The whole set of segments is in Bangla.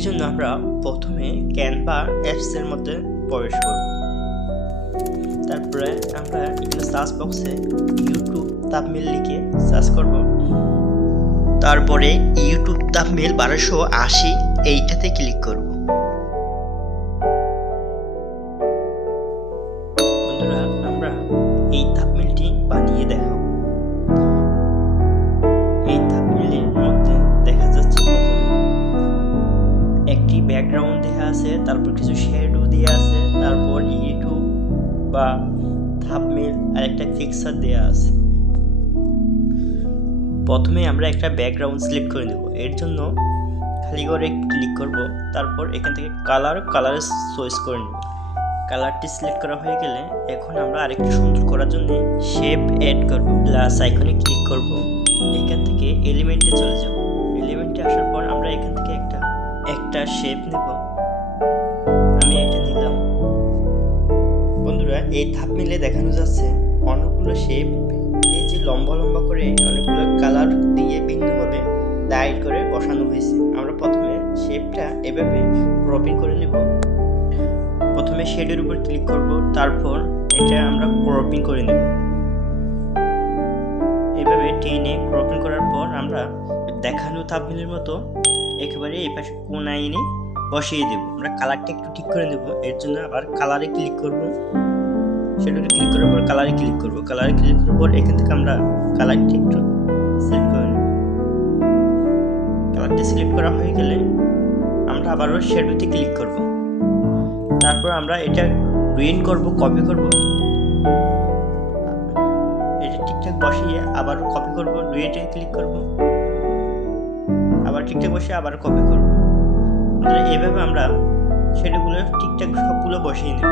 এর জন্য আমরা প্রথমে ক্যানভা অ্যাপসের মধ্যে প্রবেশ করব। তারপরে আমরা এখানে সার্চ বক্সে ইউটিউব থাম্বনেল লিখে সার্চ করব। তারপরে ইউটিউব থাম্বনেল 1280 এইটাতে ক্লিক করব। বন্ধুরা, আমরা এই থাম্বনেলটি বানিয়ে দেখাবো। এই থাম্বনেলের মধ্যে দেখা যাচ্ছে একটি ব্যাকগ্রাউন্ড দেওয়া আছে, তারপর কিছু শ্যাডো দেওয়া আছে, তারপর ইউটিউব বা থাম্বনেল আর একটা পিকচার দেওয়া আছে। প্রথমে আমরা একটা ব্যাকগ্রাউন্ড সিলেক্ট করে নেব। এর জন্য খালি করে ক্লিক করব। তারপর এখান থেকে কালার চয়েস করে নেব। কালারটি সিলেক্ট করা হয়ে গেলে এখন আমরা আরেকটু সুন্দর করার জন্য শেপ অ্যাড করব। প্লাস আইকনে ক্লিক করব। এখান থেকে এলিমেন্টে চলে যাব। এলিমেন্টে আসার পর আমরা এখান থেকে একটা শেপ নেব। আমি এটা নিলাম। বন্ধুরা, এই থাম্বনেলে দেখানো যাচ্ছে অনেকগুলো শেপ, এই যে লম্বা লম্বা করে অনেকগুলো কালার দিয়ে বিন্দুভাবে দাঁড় করে বসানো হয়েছে। আমরা প্রথমে শেপটা এভাবে ক্রপিং করে নেব। প্রথমে শেডের উপর ক্লিক করব, তারপর এটা আমরা ক্রপিং করে নেব। এভাবে টেনে ক্রপিং করার পর আমরা দেখানো থাম্বনেলের মতো একেবারে এই পাশে কোনায় এনে বসিয়ে দেব। আমরা কালারটা একটু ঠিক করে নেব। এর জন্য আবার কালারে ক্লিক করব। সেটাতে ক্লিক করার পর কালারে ক্লিক করব। কালারে ক্লিক করার পর এখান থেকে আমরা কালারটি একটু সিলেক্ট করে নেব। কালারটি সিলেক্ট করা হয়ে গেলে আমরা আবারও শ্যাডোতে ক্লিক করব। তারপর আমরা এটা ডুয়েট করব, কপি করব। এটা ঠিকঠাক বসিয়ে আবার কপি করব, ডুয়েটে ক্লিক করব, আবার ঠিকঠাক বসিয়ে আবার কপি করব। এইভাবে আমরা শ্যাডোগুলো ঠিকঠাক সবগুলো বসিয়ে নেব।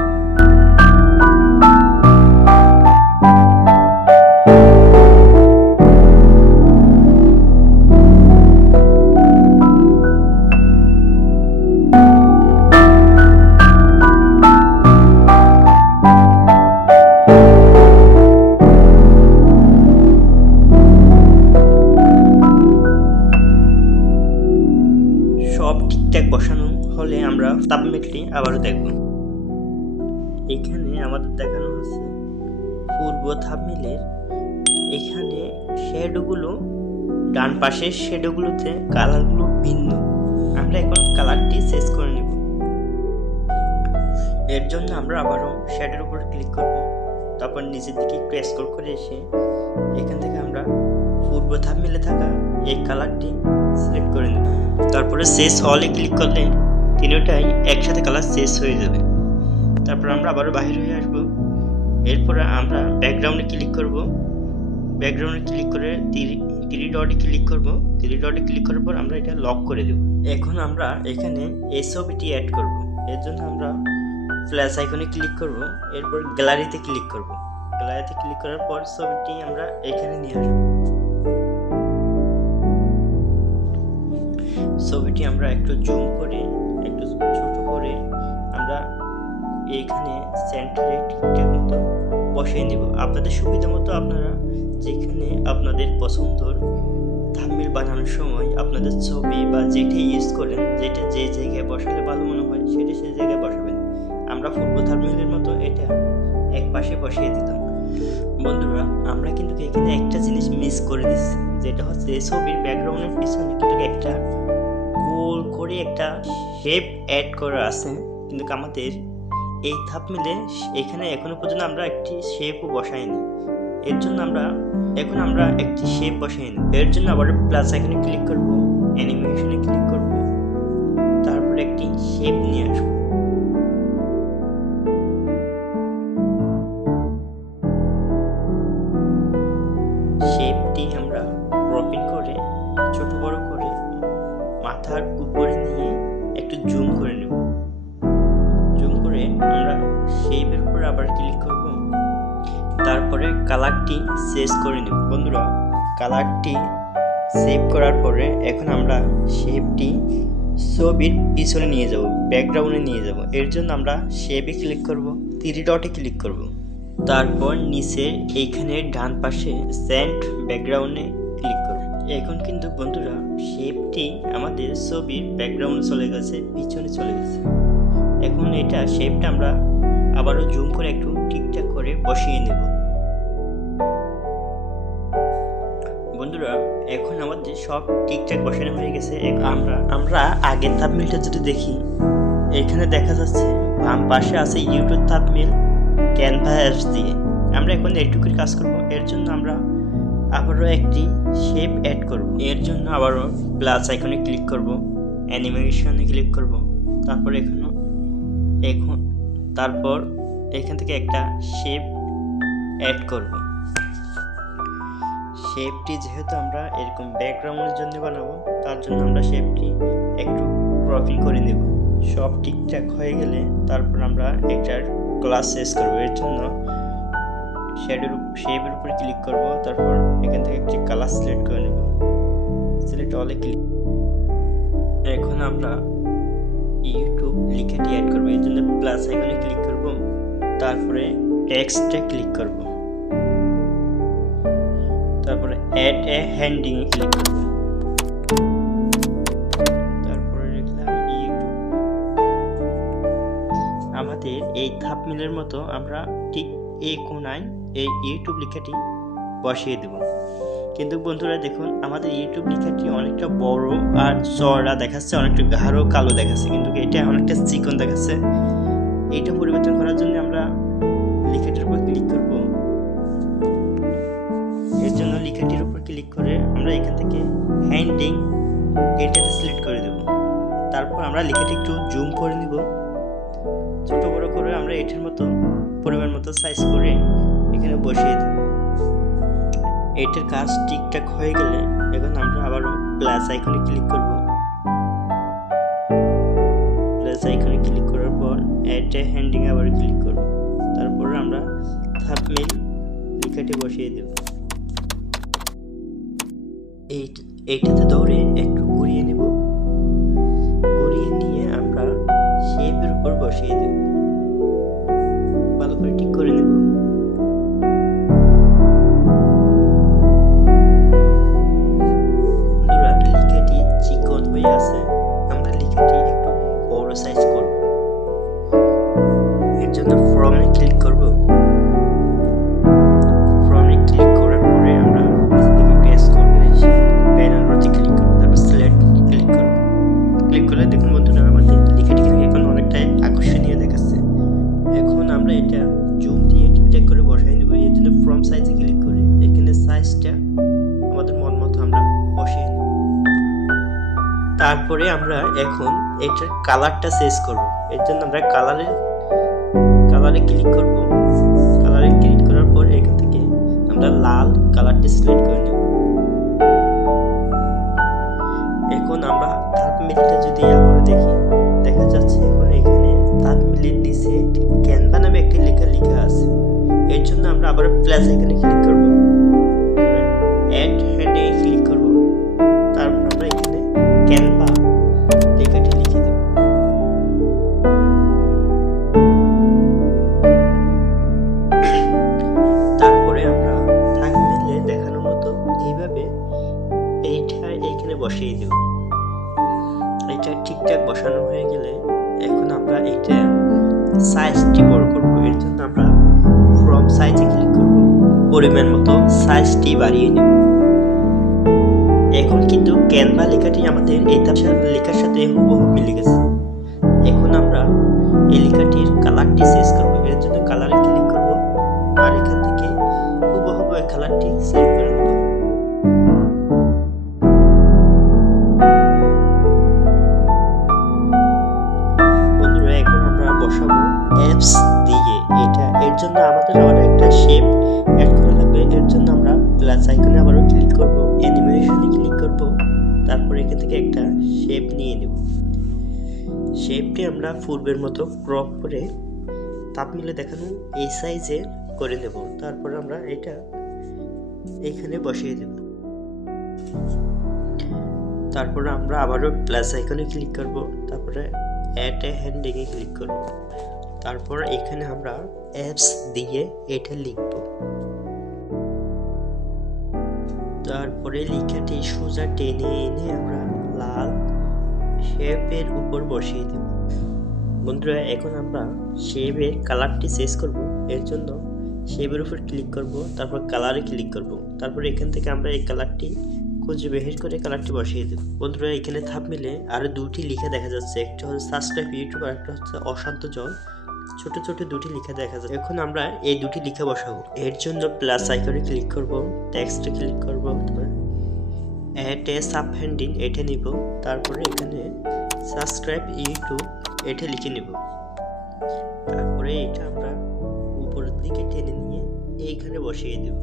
সব ঠিকঠাক বসানো হলে আমরা থাম্বনেলটি আবারও দেখব। এখানে আমাদের দেখানো আছে পূর্ব থাম্বনেলের এখানে শ্যাডোগুলো ডান পাশের শ্যাডোগুলোতে কালারগুলো ভিন্ন। আমরা এখন কালারটি চেঞ্জ করে নেব। এর জন্য আমরা আবারও শ্যাডোর উপর ক্লিক করব। তারপর নিচের দিকে একটু স্ক্রল করে এসে এখান থেকে আমরা পূর্ব থাম্বনেলে থাকা এই কালারটি সিলেক্ট করে নেব। তারপরে চেঞ্জ অলে ক্লিক করলে তিনটাই একসাথে কালার চেঞ্জ হয়ে যাবে। তারপর আমরা আবারও বাইরে হয়ে আসব। এরপরে আমরা ব্যাকগ্রাউন্ডে ক্লিক করব। ব্যাকগ্রাউন্ডে ক্লিক করে থ্রি ডটে ক্লিক করব। থ্রি ডটে ক্লিক করার পর আমরা এটা লক করে দেব। এখন আমরা এখানে এই ছবিটি অ্যাড করব। এর জন্য আমরা প্লাস আইকনে ক্লিক করব। এরপর গ্যালারিতে ক্লিক করব। গ্যালারিতে ক্লিক করার পর ছবিটি আমরা এখানে নিয়ে আসব। ছবিটি আমরা একটু জুম করে একটু ছোট করে আমরা এইখানে সেন্টারে ঠিকঠাক মতো বসিয়ে নেব। আপনাদের সুবিধা মতো আপনারা যেখানে আপনাদের পছন্দের থাম্বনেল বানানোর সময় আপনাদের ছবি বা যেটা ইউজ করেন, যেটা যে জায়গায় বসালে ভালো মনে হয় সেটা সেই জায়গায় বসাবেন। আমরা পূর্ব থাম্বনেলের মতো এটা এক পাশে বসিয়ে দিতাম। বন্ধুরা, আমরা কিন্তু এখানে একটা জিনিস মিস করে দিচ্ছি, যেটা হচ্ছে ছবির ব্যাকগ্রাউন্ডের পিছনে কিন্তু একটা গোল করে একটা শেপ অ্যাড করা আছে, কিন্তু আমাদের এই থাম্বনেলে এখানে এখনো পর্যন্ত আমরা একটি শেপও বসাইনি। এর জন্য আমরা একটি শেপ বসাই নিই। এর জন্য আবার প্লাস আইকনে ক্লিক করব, অ্যানিমেশনে ক্লিক করব, তারপর একটি শেপ নিয়ে আসব। শেপটি আমরা ক্রপিং করে ছোট বড় করে মাথার উপরে নিয়ে একটু জুম করে নেব। জুম করে আমরা শেপের উপর আবার ক্লিক করব। তারপরে কালারটি চেঞ্জ করে নেব। বন্ধুরা, কালারটি সেভ করার পরে এখন আমরা শেপটি ছবির পিছনে নিয়ে যাব, ব্যাকগ্রাউন্ডে নিয়ে যাব। এর জন্য আমরা শেপে ক্লিক করব, থ্রি ডটে ক্লিক করব। তারপর নিচে এইখানে ডান পাশে সেন্ট ব্যাকগ্রাউন্ডে ক্লিক করব। এখন কিন্তু বন্ধুরা শেপটি আমাদের ছবির ব্যাকগ্রাউন্ডে চলে গেছে, পিছনে চলে গেছে। এখন এটা শেপটা আমরা আবারও জুম করে একটু ঠিকঠাক করে বসিয়ে নেব। বন্ধুরা এখন আমাদের সব ঠিকঠাক বসানো হয়ে গেছে। আমরা আগের থাম্বনেলটা যদি দেখি, এখানে দেখা যাচ্ছে বাম পাশে আছে ইউটিউব থাম্বনেল ক্যানভা অ্যাপস দিয়ে। আমরা এখন এইটুকুর কাজ করব। এর জন্য আমরা আবারও একটি শেপ অ্যাড করব। এর জন্য আবারও প্লাস আইকনে ক্লিক করব, অ্যানিমেশনে ক্লিক করব, তারপর এখান থেকে একটা শেপ অ্যাড করব। শেপটি যেহেতু আমরা এরকম ব্যাকগ্রাউন্ডের জন্য বানাবো, তার জন্য আমরা শেপটি একটু ক্রপিং করে নেব। সব ঠিকঠাক হয়ে গেলে তারপর আমরা এটার ক্লাস শেষ করব। এর জন্য শেপের উপরে ক্লিক করব, তারপর এখান থেকে একটি কালার সিলেক্ট করে নেব। সিলেক্ট অলে ক্লিক। এখন আমরা ইউটিউব লেখাটি অ্যাড করব। এর জন্য প্লাস আইকনে ক্লিক করব, তারপরে টেক্সটে ক্লিক করব, তারপরে অ্যাড এ হেডিং এ ক্লিক করব, তারপরে লিখলাম ইউটিউব। আমাদের এই থাম্বনেলের মতো আমরা ঠিক এই কোণায় এই ইউটিউব লেখাটি বসিয়ে দেব। কিন্তু বন্ধুরা দেখুন, আমাদের ইউটিউব লেখাটি অনেকটা বড় আর চওড়া দেখাচ্ছে, অনেকটা গাঢ় কালো দেখাচ্ছে, কিন্তু এটা অনেকটা চিকন দেখাচ্ছে। এইটা পরিবর্তন করার জন্য আমরা লেখাটির উপর ক্লিক করব। এর জন্য লেখাটির উপর ক্লিক করে আমরা এখান থেকে হেডিং এটাতে সিলেক্ট করে দেব। তারপর আমরা লেখাটি একটু জুম করে নিব, ছোট বড় করে আমরা এটার মতো পরিমাণ মতো সাইজ করে এখানে বসিয়ে দেব। এটার কাজ ঠিকঠাক হয়ে গেলে এখন আমরা আবার প্লাস আইকনে ক্লিক করব। প্লাস আইকনে ক্লিক করার পর অ্যাড এ হেডিং আবার ক্লিক করব, তারপর আমরা থাম্বনেল লেখাটি বসিয়ে দেব। এইটাতে ধরে একটু ঘুরিয়ে নেব, ঘুরিয়ে নিয়ে আমরা শেপের উপর বসিয়ে দেব। ভালো করে ঠিক করে নেব। বন্ধুরা লেখাটি চিকন হয়ে আছে, আমরা লেখাটি একটু বড় সাইজ করব। এর জন্য ফ্রমে ক্লিক করব। ফ্রমে ক্লিক করার পরে আমরা নিচের দিকে প্রেস করে ব্যানারতে ক্লিক করব, তারপর সিলেক্ট ক্লিক করব। ক্লিক করলে দেখুন বন্ধুরা আমাদের লেখাটি কিন্তু এখন অনেকটাই আকর্ষণীয় দেখাচ্ছে। এখন আমরা এটা জুম দিয়ে ঠিকঠাক করে বসাই নেব। এর জন্য ফ্রম সাইজে ক্লিক করে এখানে সাইজটা আমাদের মন মতো আমরা বসিয়ে নেব। তারপরে আমরা এখন এটার কালারটা চেঞ্জ করব। এর জন্য আমরা কালারে ক্লিক করব। কালারে ক্লিক করার পর এখান থেকে আমরা লাল কালারটি সিলেক্ট করে নেব। এখন আমরা থাম্বনেলটা যদি আবার দেখি, দেখা যাচ্ছে এখন এখানে থাম্বনেলের নিচে ক্যানভা নামে একটি লেখা আছে। এর জন্য আমরা আবার প্লাস আইকনে ক্লিক করব, অ্যাড হেডিং এ ক্লিক করব, তারপর আমরা এখানে ক্যানভা লেখাটি লিখে দেব। তারপরে আমরা থাম্বনেলে দেখানোর মতো এইভাবে এইটা এইখানে বসিয়ে দেব। এটা ঠিকঠাক বসানো হয়ে গেলে এখন আমরা এটা সাইজটি বড় করব। এর জন্য আমরা ফ্রম সাইজে ক্লিক করব, পরিমাণ মতো সাইজটি বাড়িয়ে নেব। এখন কিন্তু ক্যানভা লেখাটি আমাদের এই লেখার সাথে হুবহু মিলে গেছে। এখন আমরা এই লেখাটির কালারটি চেঞ্জ করব। এর জন্য কালারে ক্লিক করব, আর এখান থেকে হুবহু এই কালারটি সিলেক্ট করে নেব। বন্ধুরা এখন আমরা বসাবো অ্যাপস দিয়ে এটা। এর জন্য আমাদের আবার একটা শেপ অ্যাড করা লাগবে। এর জন্য আমরা প্লাস আইকনে আবারও ক্লিক করব, অ্যানিমেশনে ক্লিক করব, তারপর এখান থেকে একটা শেপ নিয়ে নেব। শেপটি আমরা পূর্বের মতো ক্রপ করে থাম্বনেলে দেখানো এই সাইজে করে নেব। তারপর আমরা এটা এখানে বসিয়ে দেব। তারপর আমরা আবারও প্লাস আইকনে ক্লিক করব, তারপরে অ্যাড এ হেডিং এ ক্লিক করব, তারপর এখানে আমরা অ্যাপস দিয়ে এটা লিখব। তারপরে লেখাটি সোজা টেনে এনে আমরা লাল শেপের উপর বসিয়ে দেব। বন্ধুরা এখন আমরা শেপের কালারটি চেঞ্জ করব। এর জন্য শেপের উপর ক্লিক করব, তারপর কালারে ক্লিক করব, তারপর এখান থেকে আমরা এই কালারটি খুঁজে বের করে কালারটি বসিয়ে দেব। বন্ধুরা এখানে থাম্বনেইলে আরো দুটি লেখা দেখা যাচ্ছে, একটা হচ্ছে সাবস্ক্রাইব ইউটিউব আর একটা হচ্ছে অশান্ত জল। ছোট ছোট দুটি লেখা দেখা যাচ্ছে। এখন আমরা এই দুটি লেখা বসাবো। এর জন্য প্লাস আইকনে ক্লিক করব, টেক্সটে ক্লিক করব, তারপর অ্যাড এ সাব হেডিং এটা নিব, তারপরে এখানে সাবস্ক্রাইব ইউটিউব এটা লিখে নিব। তারপরে এটা আমরা উপরের দিকে টেনে নিয়ে এইখানে বসিয়ে দেব।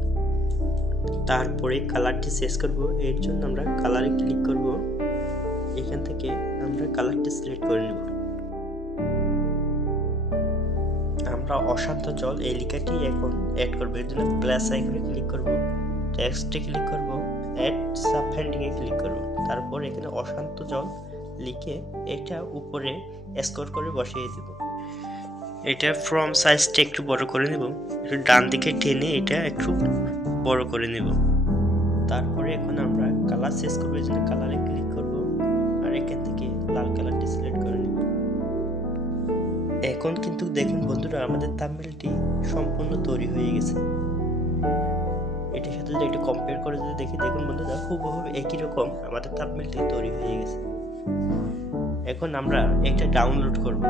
তারপরে কালারটি চেঞ্জ করব। এর জন্য আমরা কালারে ক্লিক করব, এখান থেকে আমরা কালারটি সিলেক্ট করে নেব। আমরা অশান্ত জল এই লেখাটি এখন অ্যাড করব। এর জন্য প্লাস আইকনে ক্লিক করব, টেক্সটে ক্লিক করব, অ্যাড সাব হেডিং এ ক্লিক করব, তারপর এখানে অশান্ত জল লিখে এটা উপরে স্ক্রল করে বসিয়ে দেব। এটা ফ্রম সাইজটা একটু বড় করে নেব, একটু ডান দিকে টেনে এটা একটু বড় করে নেব। তারপরে এখন আমরা কালার চেঞ্জ করব। এর জন্য কালারে ক্লিক করব আর এখান থেকে লাল কালারটি সিলেক্ট করে নেব। এখন কিন্তু দেখুন বন্ধুরা আমাদের থাম্বনেইলটি সম্পূর্ণ তৈরি হয়ে গেছে। এটার সাথে যদি একটু কম্পেয়ার করে যদি দেখি, দেখুন বন্ধুরা হুবহু একই রকম আমাদের থাম্বনেইলটি তৈরি হয়ে গেছে। এখন আমরা এটা ডাউনলোড করব।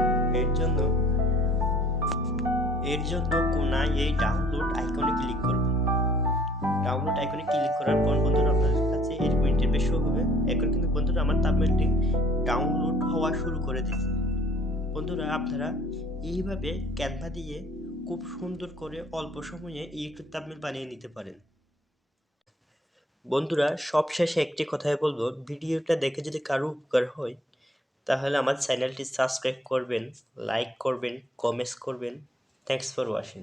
এর জন্য কোনায় এই ডাউনলোড আইকনে ক্লিক করব। ডাউনলোড আইকনে ক্লিক করার পর বন্ধুরা আপনাদের কাছে এরকম ইন্টারফেস শো হবে। এখন কিন্তু বন্ধুরা আমার থাম্বনেইলটি ডাউনলোড হওয়া শুরু করে দিয়েছে। বন্ধুরা আপনারা এইভাবে ক্যানভা দিয়ে খুব সুন্দর করে অল্প সময়ে ইউটিউব থাম্বনেইল বানিয়ে নিতে পারেন। বন্ধুরা সবশেষে একটি কথাই বলবো, ভিডিওটা দেখে যদি কারো উপকার হয় তাহলে আমার চ্যানেলটি সাবস্ক্রাইব করবেন, লাইক করবেন, কমেন্টস করবেন। Thanks for watching.